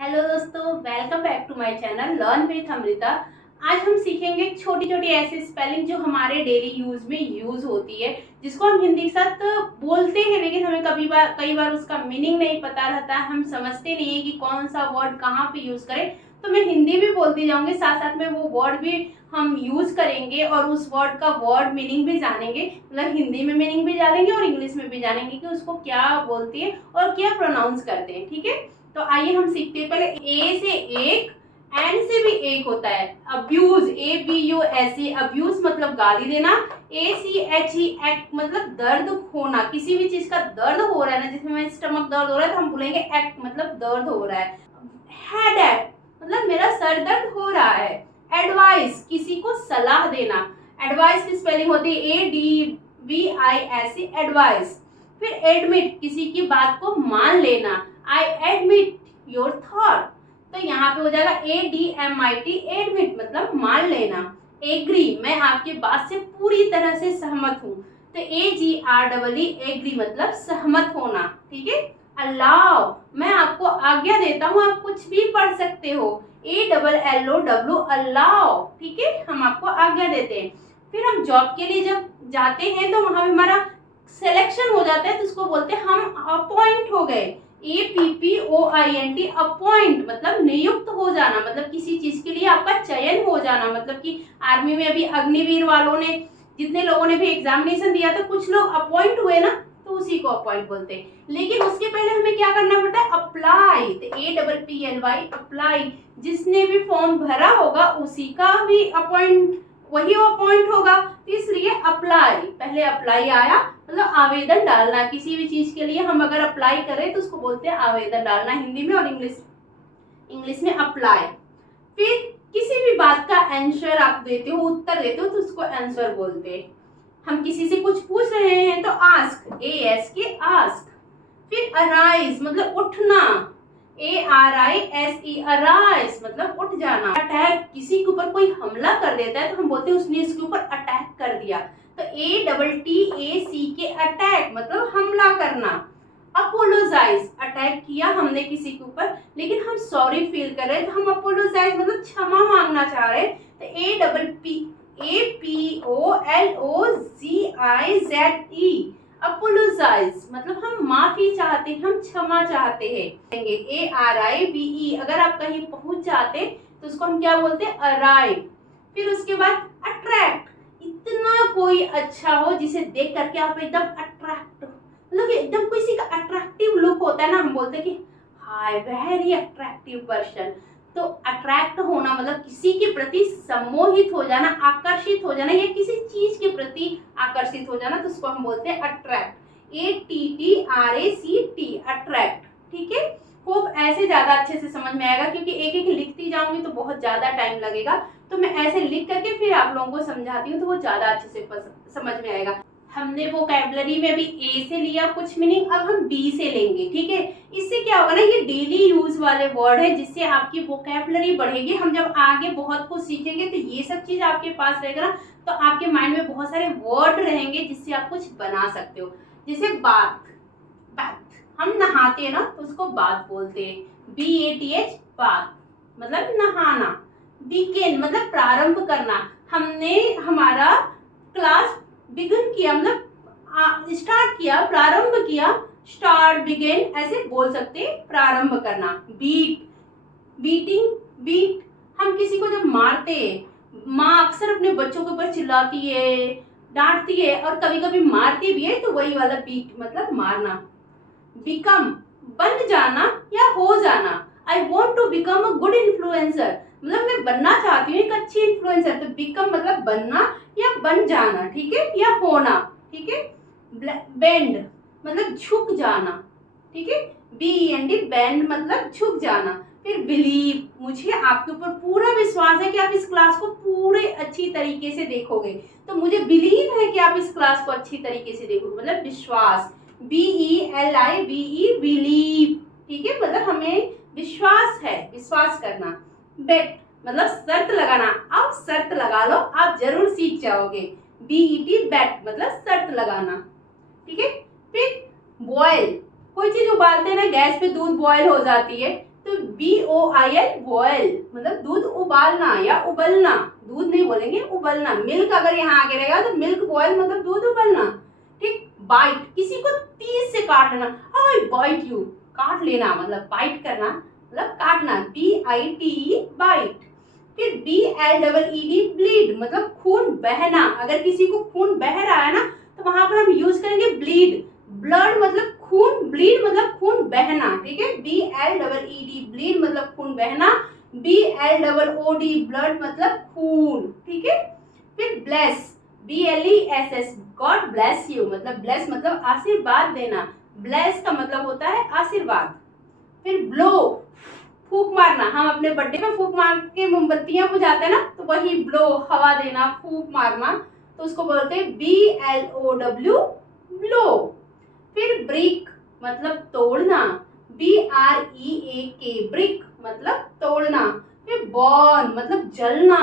Hello दोस्तों, welcome back to my channel learn with Amrita. आज हम सीखेंगे छोटी छोटी ऐसी स्पेलिंग जो हमारे डेली यूज में यूज होती है, जिसको हम हिंदी के साथ बोलते हैं, लेकिन हमें कई बार उसका मीनिंग नहीं पता रहता है। हम समझते नहीं है कि कौन सा वर्ड कहाँ पे यूज करें। तो मैं हिंदी भी बोलती जाऊंगी, साथ साथ में वो वर्ड भी हम यूज करेंगे और उस वर्ड का वर्ड मीनिंग भी जानेंगे। मतलब हिंदी में मीनिंग भी जानेंगे और इंग्लिश में भी जानेंगे कि उसको क्या बोलती है और क्या प्रोनाउंस करते हैं। ठीक है, तो आइए हम सीखते हैं। पहले ए से एक, एन से भी एक होता है। अब्यूज, ABUSE, अब्यूज मतलब गाली देना। ACHE, एक्ट मतलब दर्द होना। किसी भी चीज का दर्द हो रहा है ना, जिसमें स्टमक दर्द हो रहा है तो हम बोलेंगे एक्ट मतलब दर्द हो रहा है। हेडेक मतलब मेरा सर दर्द हो रहा है। एडवाइस, किसी को सलाह देना। एडवाइस की स्पेलिंग होती है ADVISE, एडवाइस। फिर एडमिट, किसी की बात को मान लेना। आई एडमिट योर थॉट, तो यहाँ पे हो जाएगा ADMIT, एडमिट मतलब मान लेना। एग्री, मैं आपकी बात से पूरी तरह से सहमत हूँ, तो AGREE, एग्री मतलब सहमत होना। ठीक है। अलाउ, मैं आपको आज्ञा देता हूँ, आप कुछ भी पढ़ सकते हो। ALLOW, allow. ठीक है, हम आपको आज्ञा देते हैं। फिर हम जॉब के लिए जब जाते हैं तो वहां हमारा सिलेक्शन हो जाता है, तो उसको बोलते हैं हम अपॉइंट हो गए। APPOINT, अपॉइंट मतलब नियुक्त हो जाना, मतलब किसी चीज के लिए आपका चयन हो जाना। मतलब कि आर्मी में अभी अग्निवीर वालों ने, जितने लोगों ने भी एग्जामिनेशन दिया था, कुछ लोग अपॉइंट हुए ना, तो उसी को अपॉइंट बोलते हैं। लेकिन उसके पहले हमें क्या करना पड़ता है? अप्लाई, तो APPLY, अप्लाई। जिसने भी फॉर्म भरा होगा उसी का भी अपॉइंट, वही अपॉइंट होगा, तो इसलिए अप्लाई, पहले अप्लाई आया मतलब आवेदन डालना। किसी भी चीज के लिए हम अगर अप्लाई करें तो उसको बोलते हैं आवेदन डालना हिंदी में, और इंग्लिश में अप्लाई। फिर किसी भी बात का आंसर आप देते हो, उत्तर देते हो, तो उसको आंसर बोलते हैं। हम किसी से कुछ पूछ रहे हैं तो आस्क, ASK, आस्क। फिर अराइज मतलब उठना, ARISE, अराइज मतलब उठ जाना। अटैक, किसी के ऊपर कोई हमला कर देता है तो हम बोलते हैं उसने इसके ऊपर अटैक कर दिया, तो ATTACK, अटैक मतलब हमला करना। अपोलोजाइज, अटैक किया हमने किसी के ऊपर, लेकिन हम सॉरी फील कर रहे हैं, तो हम अपोलोजाइज मतलब क्षमा मांगना चाह रहे हैं, तो APPOLOGIZE, अपोलोजाइज मतलब हम माफी चाहते हैं, हम क्षमा चाहते हैं। ARIVE, अगर आप कहीं पहुंच जाते तो उसको हम क्या बोलते हैं? अराइव। फिर उसके बाद अट्रैक्ट, इतना कोई अच्छा हो जिसे देख करके आप एकदम अट्रैक्ट, मतलब एकदम किसी का अट्रैक्टिव लुक होता है ना, हम बोलते हैं कि हाय वेरी अट्रैक्टिव पर्सन। तो अट्रैक्ट होना मतलब किसी के प्रति सम्मोहित हो जाना, आकर्षित हो जाना, या किसी चीज के प्रति आकर्षित हो जाना, तो उसको हम बोलते हैं अट्रैक्ट। ATTRACT, attract. ठीक है, होप ऐसे ज्यादा अच्छे से समझ में आएगा, क्योंकि एक एक लिखती जाऊंगी तो बहुत ज्यादा टाइम लगेगा, तो मैं ऐसे लिख करके फिर आप लोगों को समझाती हूँ, तो वो ज्यादा अच्छे से समझ में आएगा। हमने वोकैबुलरी में भी ए से लिया कुछ मीनिंग, अब हम बी से लेंगे। ठीक है, इससे क्या होगा ना, ये डेली यूज वाले वर्ड है, जिससे आपकी वोकैबुलरी बढ़ेगी। हम जब आगे बहुत कुछ सीखेंगे तो ये सब चीज आपके पास रहेगा ना, तो आपके माइंड में बहुत सारे वर्ड रहेंगे जिससे आप कुछ बना सकते हो। जैसे बात, बात हम नहाते हैं ना, तो उसको बात बोलते हैं, BATH, बात मतलब नहाना। बिगिन मतलब प्रारंभ करना, हमने हमारा क्लास बिगिन किया मतलब स्टार्ट किया, प्रारंभ किया, स्टार्ट, बिगिन ऐसे बोल सकते हैं, प्रारंभ करना। बीट, बीटिंग, बीट हम किसी को जब मारते हैं, माँ अक्सर अपने बच्चों के ऊपर चिल्लाती है, डांटती है और कभी कभी मारती भी है, तो वही वाला बीट मतलब मारना। बिकम, बन जाना या हो जाना। I want to become a good influencer, मतलब मैं बनना चाहती हूँ एक अच्छी इन्फ्लुएंसर, तो बिकम मतलब बनना या बन जाना। ठीक है, या होना। ठीक है। बेंड मतलब झुक जाना। ठीक है, BEND, बेंड मतलब झुक जाना। फिर बिलीव, मुझे आपके ऊपर पूरा विश्वास है कि आप इस क्लास को पूरे अच्छी तरीके से देखोगे, तो मुझे बिलीव है कि आप इस क्लास को अच्छी तरीके से देखोगे, मतलब विश्वास। BELIVE, believe. ठीक है, मतलब हमें विश्वास है, विश्वास करना। बेट मतलब शर्त लगाना, आप शर्त लगा लो, आप जरूर सीख जाओगे। BET, बेट मतलब शर्त लगाना। ठीक है। फिर बॉयल, कोई चीज उबालते हैं ना, गैस पे दूध बॉयल हो जाती है, तो BOIL बॉयल मतलब दूध उबालना या उबलना, दूध नहीं बोलेंगे उबलना। मिल्क अगर यहाँ आगे रहेगा तो मिल्क बॉयल मतलब दूध उबलना। ठीक। बाइट किसी को तीर से काटना, आई बाइट यू, काट लेना मतलब बाइट करना मतलब काटना, BITE बाइट। फिर BLEED ब्लीड मतलब खून बहना, अगर किसी को खून बह रहा है ना तो वहां पर हम यूज करेंगे ब्लीड। ब्लड मतलब खून, ब्लीड मतलब खून बहना। ठीक है, BLEED ब्लीड मतलब खून बहना, BLOOD ब्लड मतलब खून। ठीक है। फिर bless, BLESS God bless you मतलब ब्लेस मतलब आशीर्वाद देना, ब्लेस का मतलब होता है आशीर्वाद। फिर ब्लो, फूक मारना, हम अपने बर्थडे पे फूक मार के मोमबत्तियां बुझाते हैं ना, तो वही ब्लो, हवा देना, फूक मारना, तो उसको बोलते हैं BLOW ब्लो। फिर ब्रेक मतलब तोड़ना, BREAK ब्रेक मतलब तोड़ना। फिर बर्न मतलब जलना,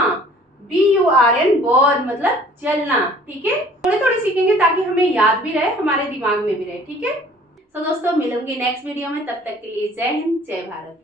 BURN बर्न मतलब जलना। ठीक है, थोड़े थोड़े सीखेंगे ताकि हमें याद भी रहे, हमारे दिमाग में भी रहे। ठीक है, तो दोस्तों मिलूंगी नेक्स्ट वीडियो में, तब तक के लिए जय हिंद जय भारत।